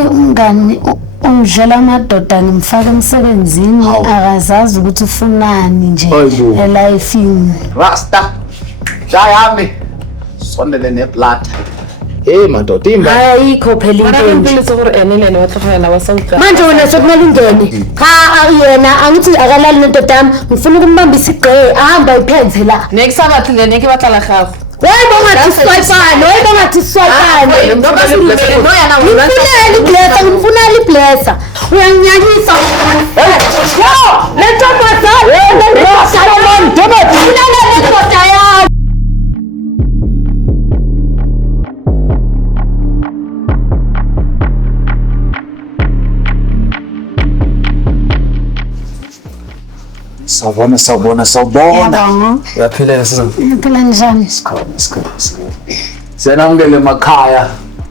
Hey umngani ungidlela amadoda ngimfaka emsebenzini akazazi ukuthi ufunani nje elifini. Rasta. Shayami. Sondele neblood. Hey madoda imba. Ayikho phela into. Manje wena sokumele ungene. Cha yena angithi akalali nendoda yami ngifuna ukumbamba isigqe ahamba iphenze la. Nekusabathi le neke bahlala gago. Wayibonga siswayipana, wayibonga siswayipana. Ngifuna liblessa. Uyanyanyisa. Letha bazali. Sawubona. Uyaphila sasa. Phela njani? Senamukele emakhaya.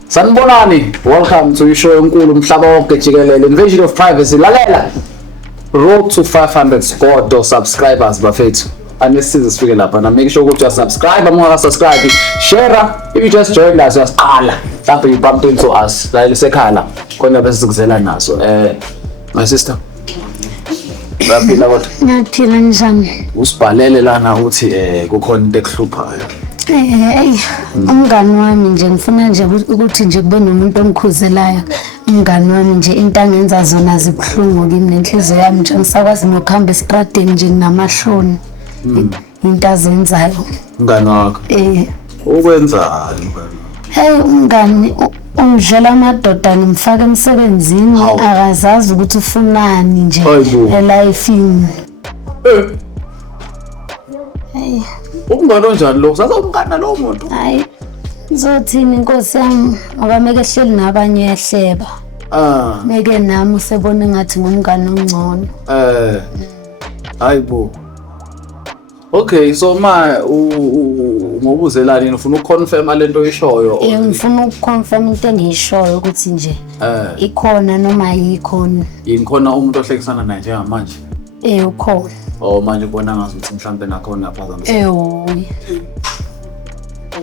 Sanibonani. Welcome to ishow enkulu umhlaba wonke jikelele Invasion of Privacy. Lalela. Road to 500 squad or subscribers bafethu. Anisize sifike lapha na make sure ukuthi you subscribe ama subscribe. Share if you just joined us uyasiqala. Mhlawumbe you bumped into us. La lisekhala. Khona bese sikuzela naso. My sister. Baphila kodwa. Ngiyaphila njani? Usibhalele lana ukuthi kukhona into ekuhluphayo. Umngani wami nje ngifuna nje ukuthi nje kube nomuntu ongikhuzelayo. Umngani wami nje into angenza zona zibuhlungu kimi nenhliziyo yami nje ngisakwazi nokuhamba estradeni nje nginamahloni. Into azenzayo. Umngani wakho? Ukwenzani? Hey umngani ungidlela amadoda ngimfaka emsebenzini akazazi ukuthi ufunani nje elifini. Hey umngani onjani lo? Saza umngani lo muntu? Hayi ngizothini inkosi yami ngoba meke hleli nabanye yahleba. Meke nami usebona ngathi ngumngani ongcono. Hayibo. Okay, so ngobuzelani ufuna ukuconfirm lento oyishoyo? Ngifuna ukuconfirm into engiyishoyo ukuthi nje ikhona noma ayikhona. Inkhona umuntu ohlekisana naye njengamanje? Ukhona. Manje kubona ngazi ukuthi mhlambe nakhona aphazamisa.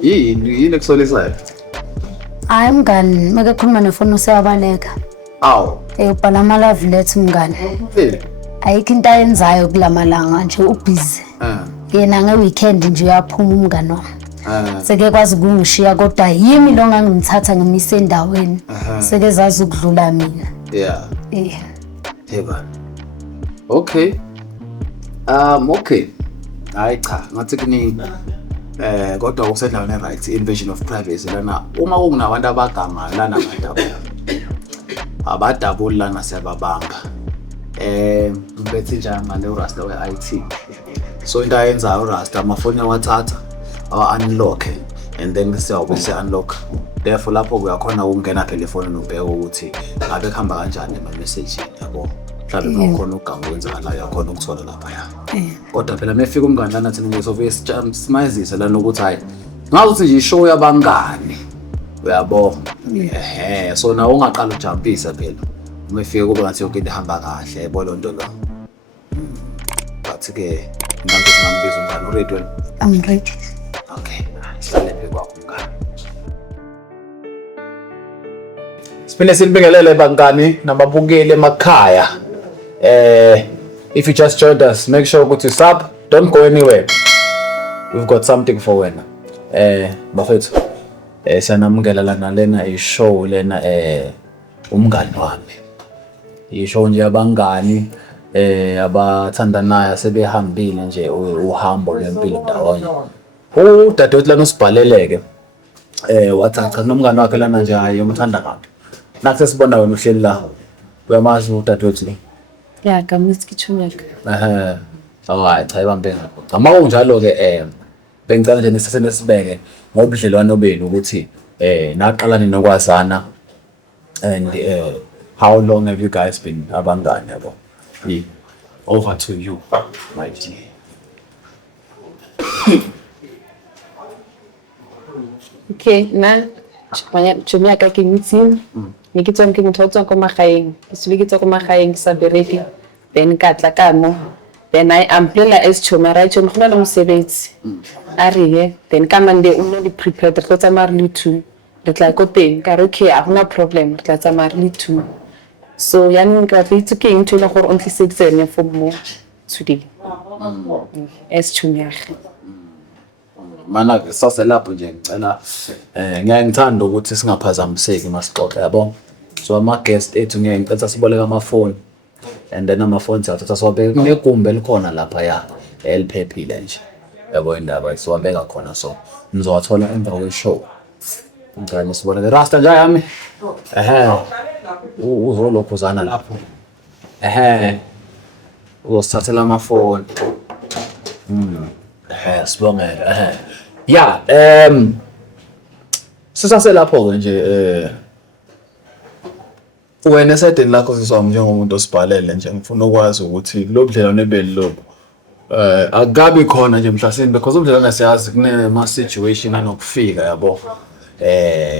Yini ekusolesayo? Hayi mngani, meke khuluma nefoni useyabaleka. Ubhala ama love letter mngani. Ayikho into ayenzayo kulamalanga nje ubusy. Yena ngeweekend nje uyaphuma umngani wami. Seke kwazi ukungishiya kodwa yimi lo ngangimthatha ngimise endaweni. Seke zazi ukudlula mina. Heba. Okay. Okay. Hayi cha, ngathi kuningi. Kodwa usendaweni right invasion of privacy lana uma kunabantu abaganga lana abadabula lana siyababamba. Bethi njengale uRasta we-IT. So into ayenza uRasta amafoni awathatha awa-unlock and then siyawubese unlock. Therefore lapho uyakhona ukungena phela efonini ubheka ukuthi ngabe kuhamba kanjani ama-message yabo. Mhlawumbe ukhona uganga wenzakala uyakhona ukuthola lapha ya. Kodwa phela mefika umngani lana thina ngizobe simazisa lana ukuthi hayi ngathi nje ishow yabangani. Uyabona? So nawe ungaqala ujampisa phela. Umefika kube ngathi yonke into ihamba kahle yabona lonto lo. Bathi ke ngibantu singambiza umngani ready wena? I'm ready. Okay. Sihlale kwakho umngani. Siphinde silibingelele bangani nababukeli emakhaya. If you just joined us, make sure to sub. Don't go anywhere. We've got something for wena. Bafethu. Sanamukela lana lena ishow lena umngani wami. Ishow nje abangani abathandanayo sebehambile nje uhambo lwempilo ndawonye. Udadewethu lana usibhaleleke. Wathatha nomngani wakhe lana nje hayi umthanda kabi. Naku sibona wena uhleli la. Uyamazi udadewethu lo? Yeah, Kamitsky Chunyaka. Alright, ayibambe ngakho. Uma kunjalo ke bengicela nje nisasene sibeke ngobudlelwano benu ukuthi naqala ninokwazana and how long have you guys been abangani yabo? Over to you, my dear. Okay, na Chunyaka ke ngitsi. Nikitswa ke mthotso ko magaeng. Ke sebikitswa ko magaeng sa bereki. Then ka tla ka mo. Then I umbrella as choma right choma khona lo msebetsi. Ariye then ka mande umno di prepared go tsa marli to re tla ko teng ka re okay a hona problem re tla tsamaya re le 2 so yaanong ka re itse ke eng ntho e leng gore o ntliseditse yone for mo today as chunyage Mana saselapho nje ngicela ngeke ngithanda ukuthi singaphazamiseki masixoxe yabo. So ama guest ethu ngeke ngicela siboleka amafoni and then amafoni sathatha siwabeke kunegumbi elikhona lapha ya eliphephile nje. Yabo indaba siwabeka khona so nizowathola emva kweshow. Ngicela siboleke Rasta nje yami. Uzolokhuzana lapho. Uzosithathela amafoni. Sibongela. Yeah, sisaselapho ke nje wena esedeni lakho siswami njengomuntu osibhalele nje ngifuna ukwazi ukuthi lo budlelwane beliloko akukabi khona nje mhlasimbe because ubudlelwane siyazi kunema situation anokufika yabo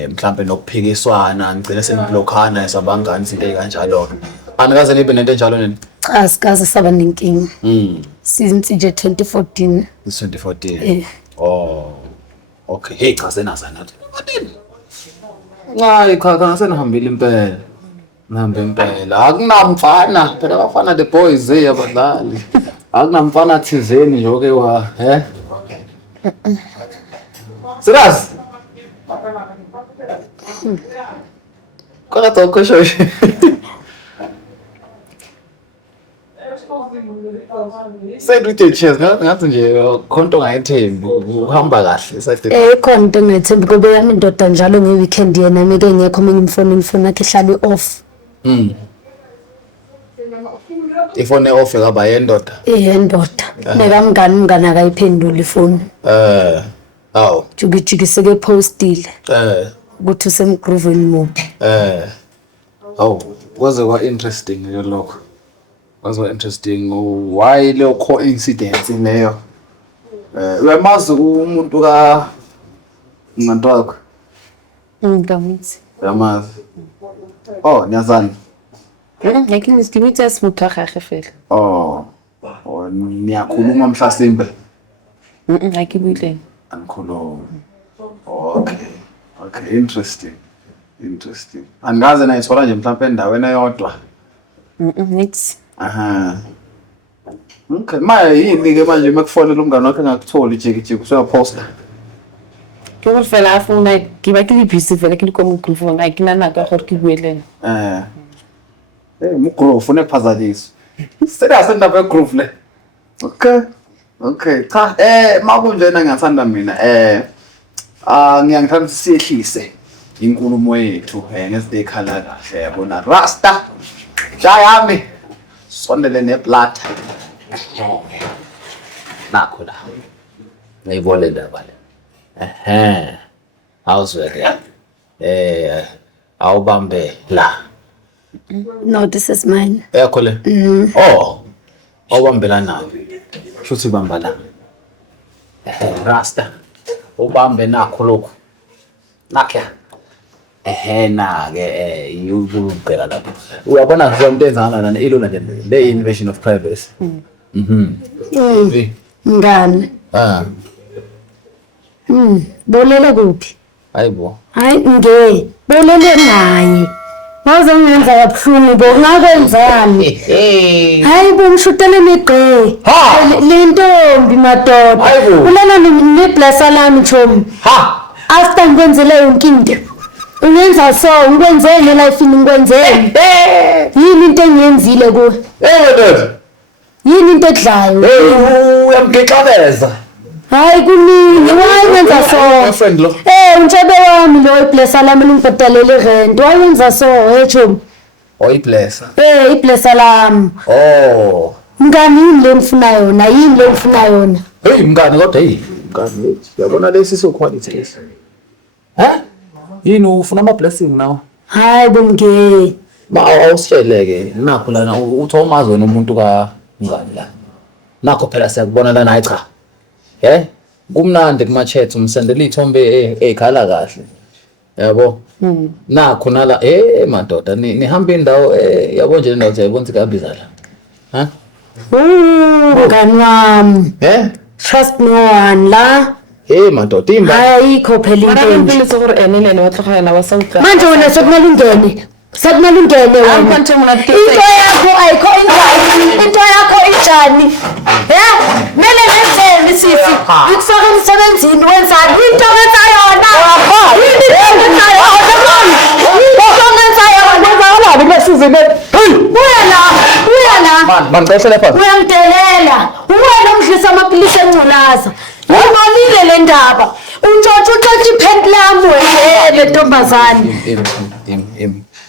mhlambe nokuphikiswana ngicela seniblokhana esabangani izinto ezikanjalo anikaze nibe nento enjalo nini Cha sikaze saba nenkinga. Since nje 2014. 2014. Oh. Okay. Hey cha senaza nathi. Hayi cha ngasengihambile impela. Ngihambe impela. Akunamfana, phela abafana the boys abadlali. Akunamfana thizeni nje oke wa, Serious? Kona toko shoshi. Sendwithe cheers ngathi nje khonto ngayithembi uhamba kahle sathi Khona into engethembi kube yami indoda njalo ngeweekend yena meke ngekho mina imfoni yakhe ihlale off. Ifone off ekaba yendoda. Yendoda. Umngane akayiphendula ifoni. Aw. Jikijikise ke postile. Ukuthi usemgrooveni mode. Aw, was it interesting lokho. Was interesting why le coincidence leyo uyamazi umuntu ka umuntu wakho ngamisi uyamazi niyazana lakini isikimita smutha gaga fela niyakhuluma mhlasimbe akibule angikhuluma okay interesting angaze nayithola nje mhlawumbe endaweni eyodwa next Okay, yini ke manje mekufonela umngane wakhe engakutholi jiki usuyaposta. Ke go fela afuna ke ba ke le busy fela ke le ko mo group ga ke nana ka gore ke bueleng. Mo group ufuna kuphazalisa. Serious indaba ye group le. Okay. Cha makunjena ngiyathanda mina ngiyangithanda siyehlise inkulumo yethu ngezinto ekhala kahle yabona Rasta. Jayami. Sondele neplata. Nakho la. Ngiyibone indaba le. Awuzweke. Awubambe la. No, this is mine. Yakho le. Awubambela nayo. Shuthi bamba la. Rasta. Ubambe nakho lokho. Nakya. Na ke yubukela lapho. Uyabona zonke ezana lana ilona nje le invasion of privacy. Ngani? Bolela kuphi? Hayibo. Hayi bolele naye. Ngazongenza kabuhlungu ngakwenzani? Hayi ngishutele neqhe. Le ntombi madoda. Ulana neblessa lami chomi. After ngikwenzele yonke into. Ungenza so ngikwenzele life ngikwenzele. Yini into engiyenzile kuwe? Ndoda. Yini into edlayo? Uyamgexabeza. Hayi kunini wayenza so. Friend lo. Untshebe wami lo iblessa lami ngibhadalele rent. Wayenza so echo. Iblessa. Iblessa lami. Ngani yini le ngifuna yona? Yini le ngifuna yona? Mngani kodwa mngani lethi. Uyabona lesi so quality lesi. Yini ufuna ama blessing now? Hayi bomnge. Awusheleke nakho lana uthi awumazi wena umuntu ka ngani la. Nakho phela siyakubona lana hayi cha. Kumnandi kuma chat umsendela ithombe ekhala kahle. Yabo? Nakho nala madoda nihamba indawo yabo nje indawo zayibona ikabizala. Ngani wami. Trust no one la. Hey madoda imba. Ayikho phela Mara into ke enje. mpilisa gore ene le ene wa tlogela wa sauka. Manje wena sekumele ungene. Sekumele ungene wena. Manje mina Into yakho ayikho injani. Into yakho injani. Mele ngenzeni sisi. Ukufaka emsebenzini wenzani? Into wenza yona. Into wenza yona. Man ngicela lapha. Uyangidelela. Uwena umdlisa amaphilisi enculaza. Uyibonile le ndaba. Untshontsha iphenti lami wena le ntombazane.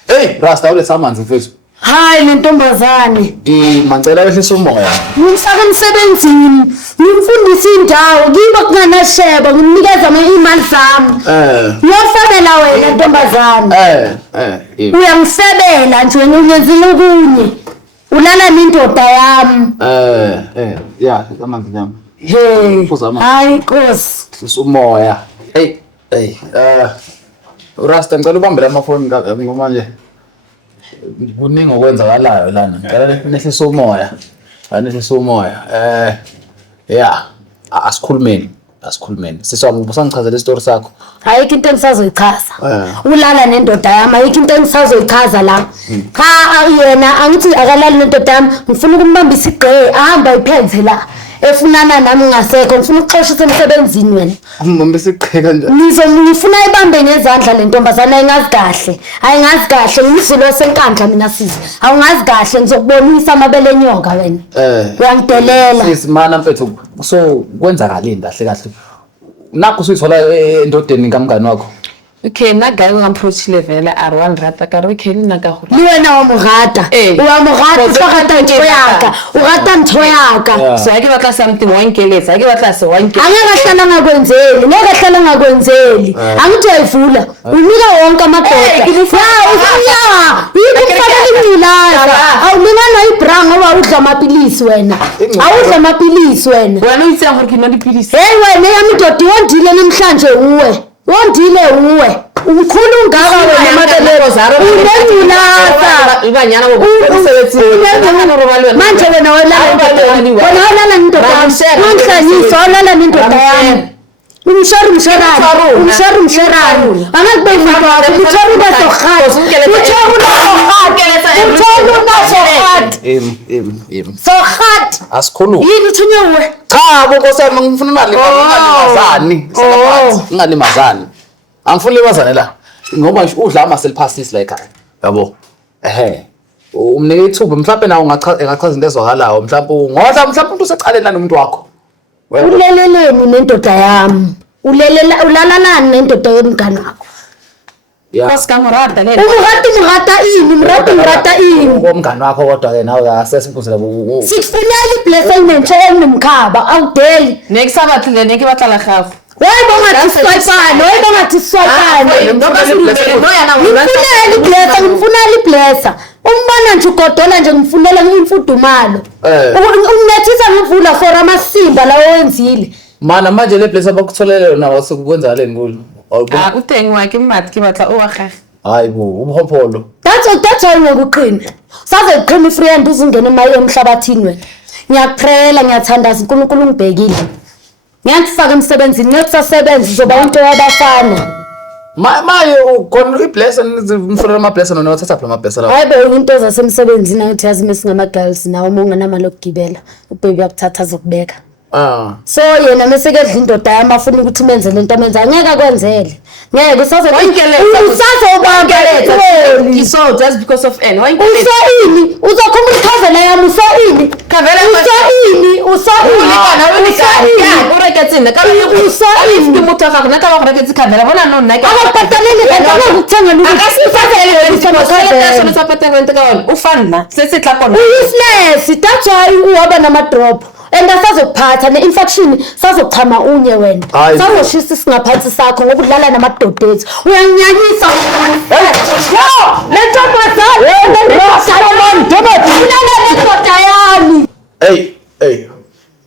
Hey, Rasta ule samanzi mfethu. Hayi le ntombazane. Ngicela wehlisa umoya. Ngifaka emsebenzini. Ngimfundisa indawo kiba kunganasheba ngimnikeza imali zami. Ngiyofabela wena ntombazane. Uyangifebela nje wena ungenzile okunye. Ulala nindoda yami. Yeah, amanzi nyama. Hey. Hayi Nkosi. Hlisa umoya. Hey, Rasta ngicela ubambe la mafoni ngoba manje kuningi okwenzakalayo lana. Ngicela nehlisa umoya. Anehlisa umoya. Yeah, asikhulumeni. Siswa usangichazela isitori sakho. Ayikho into engisazoyichaza. Ulala nendoda yami ayikho into engisazoyichaza la. Cha yena angithi akalali nendoda yami ngifuna ukumbambisa igqe ahamba iphenze la. Efunana nami ngasekho ngifuna ukuxoshisa emsebenzini wena. Umbambisa igqe kanjani? Ngifuna ibambe ngezandla le ntombazana ayingazi kahle ngizilo senkandla mina sisi. Awungazi kahle ngizokubonisa amabele enyoka wena. Uyangidelela. Sisimana mfethu so kwenzakalini kahle. Nakho usithola endodeni kamngani wakho. Okay, na guy go approach level R1 rata ka re ke nna ka go. Ni wena wa mogata. Wa mogata o rata ntho yaka. O rata ntho yaka. So ke batla something wa nkeletsa, ke batla se wa nkeletsa. Angeke hlala ngakwenzeli. Angithi ayivula. Unika wonke amadoda. Ukufaka imilaza. Awulingana ibra ngoba udla amapilisi wena. Awudla amapilisi wena. Wena uyitse gore ke no dipilisi. Hey wena yamidodi wondile namhlanje uwe. Umkhulu ungaka wena madelelo zaro. Unengulaza. Ibanyana ngokusebenza. Manje wena walala nindoda yami. Unhlanyisa walala nindoda yami. Umsharani. Angakube umuntu wakho uthora ubasokhati. Sokhati. Asikhuluma. Yini uthunyewe? Cha bonkosi yami ngifuna imali ingalimazani. Angifuni limazane la. Ngoba nje udla amaselphasisi la ekhaya. Yabo. Umnike ithuba mhlawumbe nawo engachaza into ezwakalayo mhlawumbe ngoba mhlawumbe umuntu usecaleni nomuntu wakho. Uleleleni nendoda yami. Ulalalani nendoda yomngane wakho. Kasikangorada le. Umrata ini. Ngomngane wakho kodwa ke nawe asesiphuzela Sikufunela iblessing nentsheleni nomkhaba awudeli. Nekusabathi le neke batla la gago. Wayibongathi swapane. Ngifunela iblessa. Umbona nje ugodola nje ngifunela imfudumalo. Umnethisa ngivula for amasimba la wenzile. Mana manje le blessa bakutholele yona wasekwenzakaleni kulo. Utengi wakhe mathi ke batla o wa gago. Hayibo umhopholo. That's why ngokuqina. Saze uqina ifriend uzingena emaye emhlabathini wena. Ngiyakuphela ngiyathandaza uNkulunkulu ungibhekile. Ngiyakufaka emsebenzini ngiyokusasebenza uzoba into yabafana. Maye ukhona iblessing ngifuna ama blessing nona wathatha phela ama blessing la. Hayibe into zasemsebenzini ngathi yazi mesingama girls nawo monganama lokugibela ubaby yakuthatha zokubeka. So yena mase kedla indoda yami afuna ukuthi umenze lento amenza angeke akwenzele. Ngeke usazobambeletha so just because of n why usoini uzokhumba ikhavela yami usoini khavela usoini ureketsini ka usoini umuntu afaka naka bakureketsi khavela bona no nna ka abapatalele kanti akuthenga lokuthenga ufana sesitla kona useless that's why uhamba nama drop and asazokuphatha ne-infection sazochama unye wena sazoshisa isingaphansi sakho ngoba udlala namadoda ethu uyanginyanyisa lendoda yami. Hey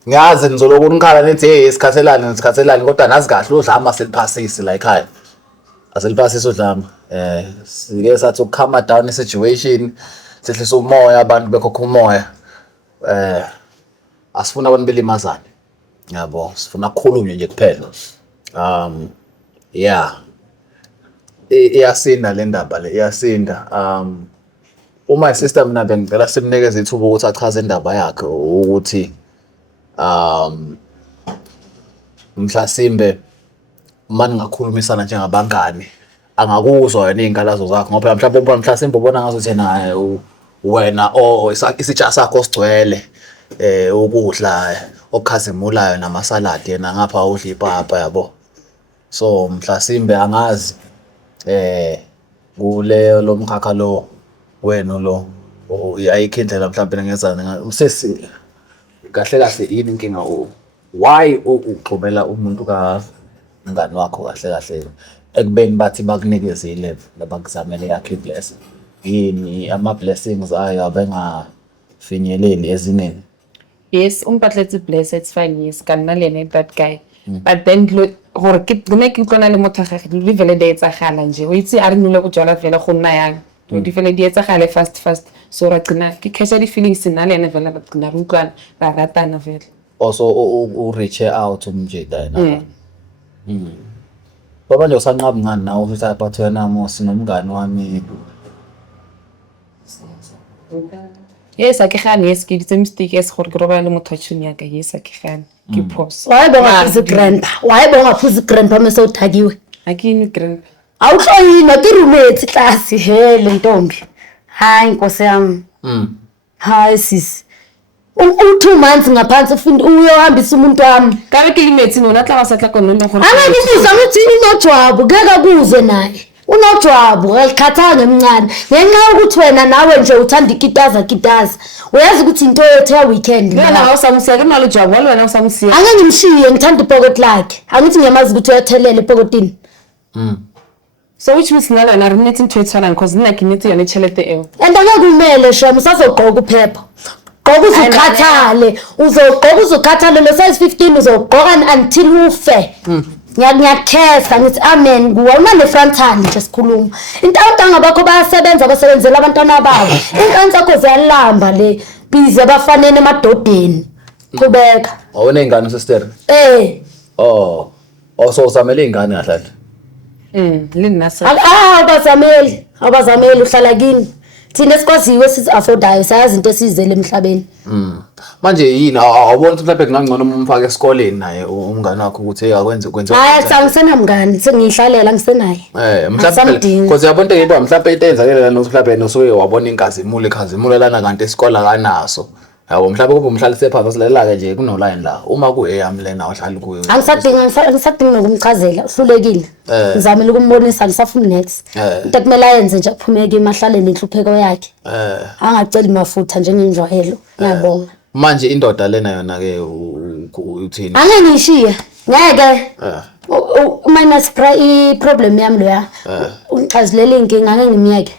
ngiyazi nizoloku unikhala nithi hey isikhathelani kodwa nazi kahle udla amaselphasisi la ekhaya aselphasisi udlama sike sathi ukukama down i-situation sehlisa umoya abantu bekhokha umoya asifuna abantu belimazane yabo sifuna ukukhulunywe nje kuphela Yeah. Iyasinda le ndaba le, iyasinda. Uma sister mina bengicela simnikeze ithuba ukuthi achaze indaba yakhe ukuthi mhlasimbe manje ngakhulumisana njengabangani angakuzwa wena izinkalazo zakho ngoba mhlawumbe mhlasimbe ubona ngazo thina wena isitsha sakho sigcwele ukudla okukhazimulayo namasaladi yena ngapha udla ipapa yabo. So mhlasimbe angazi kule lo mkhakha lo wena lo ayikho indlela mhlawumbe ngezana usesi kahle kahle yini inkinga why uxhumela umuntu mngani wakho kahle kahle ekubeni bathi bakunikezile labakuzamele yakhe iblessing yini ama blessings ayo abengafinyeleli ezinene? Yes, let's bless, it's fine, yes, can nalene that guy. But then gore ke tsona le motho ga di vele di etsagala nje o itse a re nule go jwala vele go nna yang di vele di etsagale fast so ra tsena ke catch the feelings na le ene vele ba tsena re utlwana ra ratana vele also u reach out umjeda yena baba nje usanqaba ngani nawe uthi aphathe wena Mosi nomngani wami? Yes, ke gane yes ke ditse mistake es gore ke roba le motho tshuni ya ka yes ke gane ke pause why bongaphuza grandpa mase uthakiwe akini grandpa awuhloyina ke roommate class he le ntombi hayi inkosi yami hayi sis 2 months ngaphansi ufunda uyohambisa umuntu wami kabe ke limetse nona tla basatla kono le gore angakubuza ukuthi unojwabu ngeke kuze naye unojwabu alikhathanga emncane ngenxa ukuthi wena nawe nje uthanda ikitaza uyazi ukuthi into yethu ya weekend wena awusamsiya ke malo jwabu wena awusamsiya angeke ngimshiye ngithanda ipocket lakhe angithi ngiyamazi ukuthi uyathelela epokotini so which means nalo na rinathi into ethana because nina kinethi yona echelete ewe and angeke shame usazogqoka uphepha gqoka uzukhathale uzokhathale lo size 15 uzogqoka until ufe ngiyakhesa ngithi amen nguwe unale frontal nje sikhuluma intantanga bakho bayasebenza basebenzela abantwana babo intantsi zakho ziyalamba le bize bafanene emadodeni qhubeka awune ingane sister so usamele ingane kahle linasa abazameli uhlala kini thina sikwaziwe sizi-affordayo sayazi into esizele emhlabeni manje yini awubona ukuthi mhlawumbe kungangcono umfake esikoleni naye umngane wakho ukuthi akwenze hayi sangisenamngani sengiyihlalela ngisenaye mhlawumbe because yabona into mhlawumbe into eyenzakela lana mhlawumbe nosuke wabona inkazimulelana kanti isikole kanaso yabo mhlawumbe kube umhlalise phansi silelela ke nje kunoline la uma kuyeyami lena wahlala kuyo angisadingi nokumchazela uhlulekile ngizamile ukumbonisa ngisafuna next into kumele ayenze nje aphumeke emahlaleni inhlupheko yakhe angaceli mafutha njengenjwayelo ngiyabonga manje indoda lena yona ke uthini angeke ngishiye ngeke minus problem yami lo ya ungixazilele inkinga angeke ngimyeke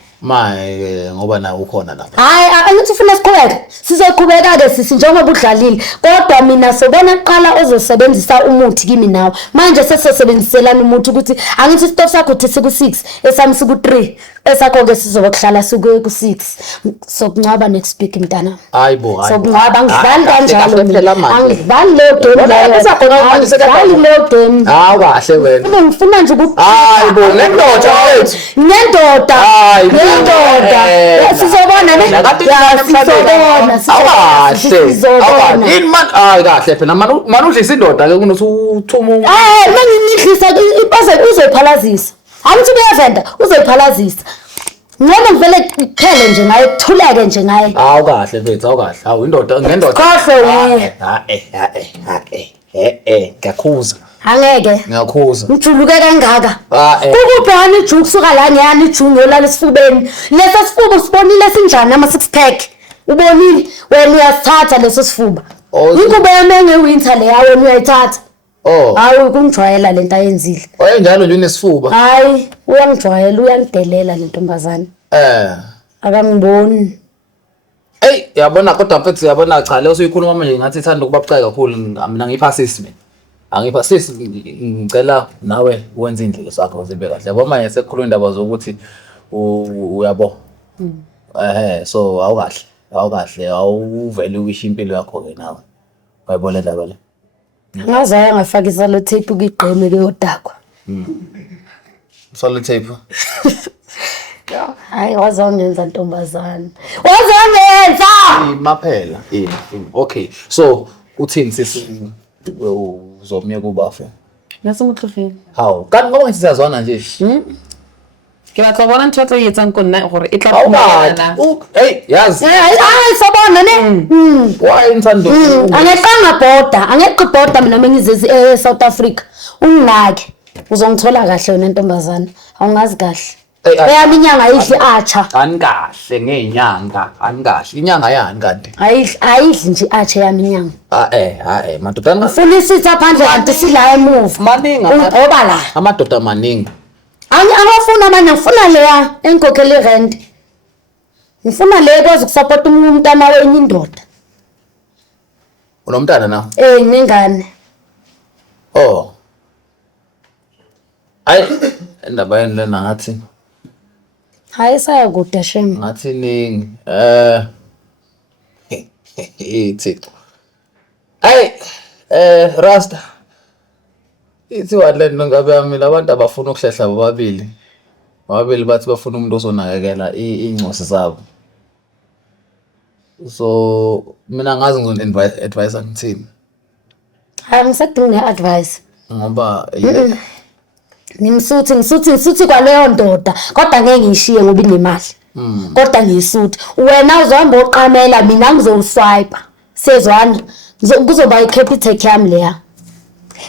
ngoba na ukhona lapha hayi angithi ufuna siqhubeke sizoqhubeka ke sisi njengoba udlalile kodwa mina sobona qala ozosebenzisa umuthi kimi nawe manje sesosebenziselana umuthi ukuthi angithi stop sakho uthi siku6 esami siku3 esakho ke sizoba kuhlala siku ku6 sokuncaba next week mntana hayibo sokuncaba ngidlali kanjalo angidlali lo game lo game kahle wena ngifuna nje ukuthi hayibo nendoda wethu nendoda sizobona sizobona yini man kahle phela man udlisa indoda ke kunothi uthuma manginihlisa ipaze uzoyiphalazisa angithi uyavenda uzoyiphalazisa noma ngivele kuphele nje ngaye kuthuleke nje ngaye kahle mfethu kahle indoda ngendoda kahle ngiyakhuza angeke ngiyakhuza ngijuluke kangaka ukubhana ijuku suka la nyani ijungu yolala esifubeni leso sifuba usibonile sinjani ama 6 pack ubonile wena uyasithatha leso sifuba inkuba yamenge winter le yawo uyayithatha hayi kungijwayela lento ayenzile njalo nje unesifuba hayi uyangijwayela uyangidelela le ntombazane akangiboni yabona kodwa mfethu yabona cha leso uyikhuluma manje ngathi ithanda ukubabucayi kakhulu mina ngiphasisi mina angiphasisi ngicela nawe wenze indlela sakho zibe kahle yabo manje sekukhuluma indaba zokuthi uyabo so awukahle awuvele uwisha impilo yakho ke nawe bayibona indaba le Ngaze ngafaka isalo tape ukigqeme ke odakwa. Solo tape. Hayi wazongenza ntombazana. Wazongenza! Maphela. Okay. So uthini sisi uzomya kubafe? Nase motlogile. How? Kanti ngoba ngisizazwana nje. Ke batla bona ntho tse etsang ko nna gore e tla Awubathi. Hey, yazi. Hayi sabona ne. Why insando? Angeke bhoda mina mengizezi eSouth Africa. Unginake. Uzongithola kahle wena ntombazana. Awungazi kahle. Eyami inyanga ayidli acha. Anikahle ngeenyanga, anikahle. Inyanga yani kanti? Ayidli nje acha yami inyanga. Madodana Ufuna isitha phandle kanti sila emuva. maningi. Ngoba la. Amadoda maningi. Angafuna manje ngifuna leya enkokhele rent. Ngifuna le kwazi ukusupport umntana wenye indoda. Unomntana na? Nengane. Oh. Ay, indaba yenu lena ngathi Hayi sayakude shem. ngathi ningi. Ithixo. Ay, Rasta. Ithi wadleni ngabe yami labantu abafuna ukuhlehla bobabili. Bobabili bathi bafuna umuntu ozonakekela ingcosi zabo. So mina ngazi ngizon-advise ngithini. Hayi ngisadinga ne-advice. Ngoba Ngisuthi kwaleyo ndoda kodwa ngeke ngishiye ngoba inemali. Kodwa ngiyisuthi. Wena uzohamba oqamela mina ngizowuswipe. Sezwana kuzoba iCapitec yami leya.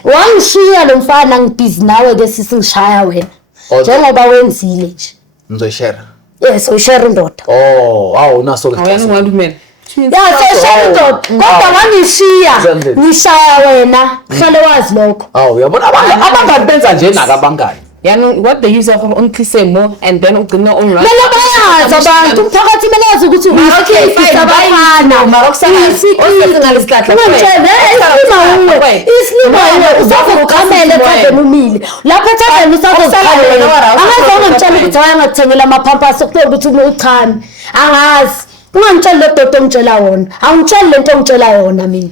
Wangishiya lo mfana ngibhizi nawe ke sisi ngishaya wena. Njengoba wenzile nje. ngizoyishare. Yes, ushare indoda. Oh, awu naso ke. Awuyani ngwadumela. Share indoda. Kodwa wangishiya. Ngishaya wena. Hlale wazi lokho. Awu uyabona abangani benza nje naka abangani. Yani what the user for unkhise mo and then ugcina online. Mina bayazi abantu umphakathi mina yazi ukuthi Okay, abafana. Uzakuqamela ekhadeni umile. Lapha ekhadeni usazozikhalela. Angazi ongitshela ukuthi wayangakuthengela amapampasi okuthi ukuthi uchami. Angazi. Ungangitshela lo dodo ongitshela wona. Awungitshela lento ongitshela yona mina.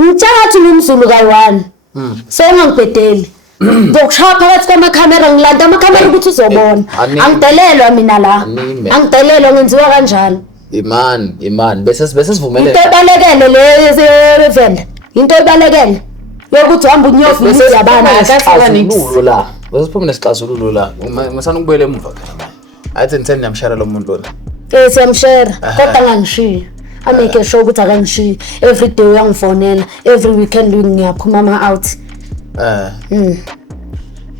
Ngitshela ukuthi ngumzulu kayi-1. So ungangibhedeli. Ngokushaya phakathi kwamakhamera ngilanda amakhamera ukuthi uzobona. Angidelelwa mina la. Angidelelwa ngenziwa kanjalo. Imani bese sivumelene. Into ebalekele le venda. Into ebalekele yokuthi uhamba unyovisa yabana akahlala la. Bese siphuma nesixazululo la. Ngisana ukubuyela emuva phela. Athi ngitheni niyamshare lo muntu lo. Siyamshare kodwa ngangishiya. Ameke sure ukuthi akangishiya. Every day uyangifonela, every weekend ngiyaphuma ama-out.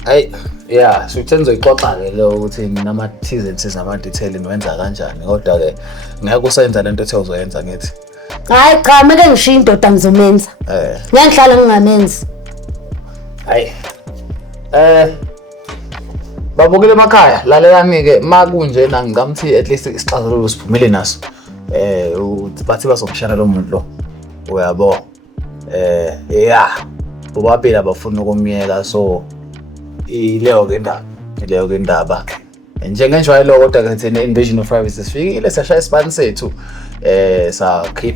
Ay yeah, sithenzo ixoxa ke lo ukuthi mina ama T's and C's nama detail niwenza kanjani kodwa ke ngeke usenza lento ethe uzoyenza ngithi. Hayi cha meke ngishiya indoda ngizomenza. Ngiyahlala ngingamenzi. Hayi. Babukile emakhaya lalelani ke makunje na ngamthi at least isixazululo siphumile naso. Bathi bazomshara lo muntu lo. Uyabo. Yeah. Bobabili abafuna ukumyeka so ileyo ke indaba njengenjalo kodwa ke thina invasion of privacy sifikile sashaya isibani sethu sa